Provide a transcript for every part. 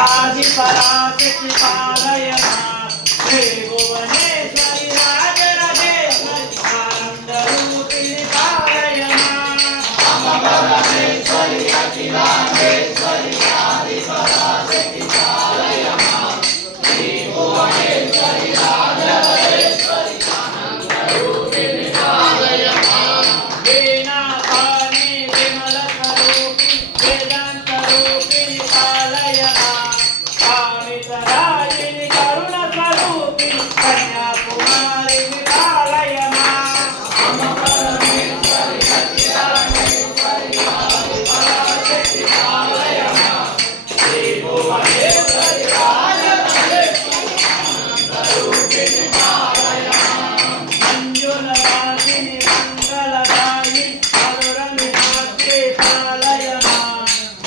ఆది పరాశక్తి పాలయ శ్రీ భువనేశ్వరి రాజరాజేశ్వరి ఆనంద రూపిణి పాలయ అమ్మ పరమేశ్వరి అఖిలాండేశ్వరి ఆది పరాశక్తి పాలయ శ్రీ భువనేశ్వరి రాజరాజేశ్వరి ఆనంద రూపిణి పాలయ వీణా పాణి విమల స్వరూపి వేదాంత రూపిణి పాలయ కామితరాయిని కరుణ స్వరూపి కన్యాకుమారి పాలయ అమ్మ పరమేశ్వరి అఖిలాండేశ్వరి ఆది పరాశక్తి పాలయ శ్రీ భువనేశ్వరి రాజరాజేశ్వరి ఆనంద రూపిణి పాలయ మంజుల వాసిని మంగళదాయి మధుర మీనాక్షి పాలయ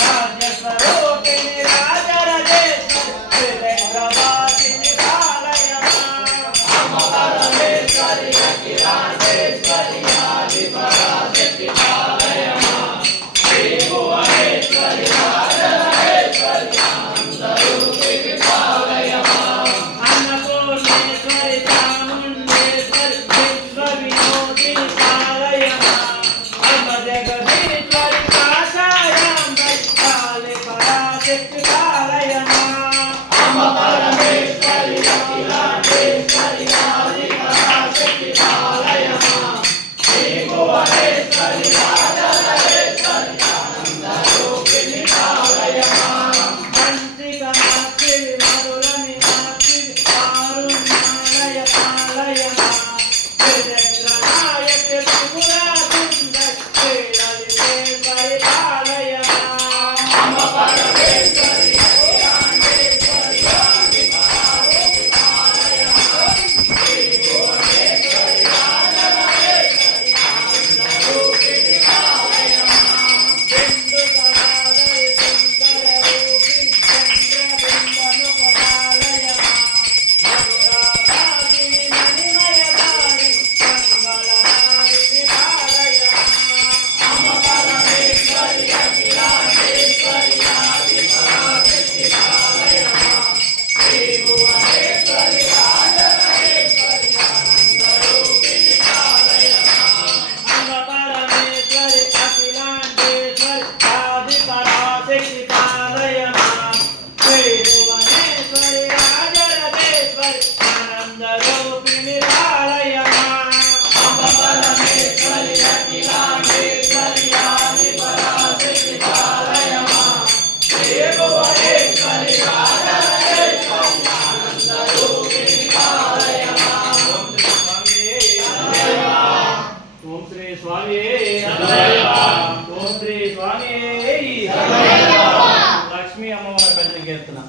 రాజస్వరూపిణి రాజరాజేశ్వరి త్రివేంద్రవాసిని పాలయ అమ్మ పరమేశ్వరి అఖిలాండేశ్వరి ఆది పరాశక్తి పాలయ శ్రీ భువనేశ్వరి రాజరాజేశ్వరి ఆనంద రూపిణి పాలయ అన్నపూర్ణేశ్వరి చాముండేశ్వరి విశ్వ వినోదిని పాలయ అమ్మ జగదీశ్వరి కాషాయాంబరి కాళి పరాశక్తి పాలయ అమ్మ పరమేశ్వరి అఖిలాండేశ్వరి ఆది పరాశక్తి పాలయ శ్రీ భువనేశ్వరి రాజరాజేశ్వరి ఆనంద రూపిణి పాలయ పంచిక నాక్షి మధుర మీనాక్షి కారుణ్యాలయ పాలయ త్రిజగ్రనాయక త్రిపురా సుందరి శ్రీలలితేశ్వరి పాలయ అమ్మ పరమేశ్వరి అఖిలాండేశ్వరి ఆది పరాశక్తి పాలయ శ్రీ భువనేశ్వరి రాజరాజేశ్వరి ఆనంద రూపిణి పాలయ బిందు కళాదరి సుందర రూపిణి చంద్రబింబను పాలయ మధురాభాసిని మణిమయధారి మంగళనారిణి పాలయ అమ్మ పరమేశ్వరి అఖిలాండేశ్వరి ఆది పరాశక్తి పాలయ శ్రీ భువనేశ్వరి రాజరాజేశ్వరి ఆనంద రూపిణి పాలయ అమ్మ పరమేశ్వరి అఖిలాండేశ్వరి ఆది పరాశక్తి పాలయ శ్రీ భువనేశ్వరి రాజరాజేశ్వరి ఆనంద రూపిణి పాలయ అమ్మ పరమేశ్వరి అఖిలాండేశ్వరి ఆది పరాశక్తి పాలయ శ్రీ భువనేశ్వరి రాజరాజేశ్వరి ఆనంద రూపిణి పాలయ ఓం శ్రీ స్వామి ఓం శ్రీ స్వామి లక్ష్మీ అమ్మవారి భజన కీర్తన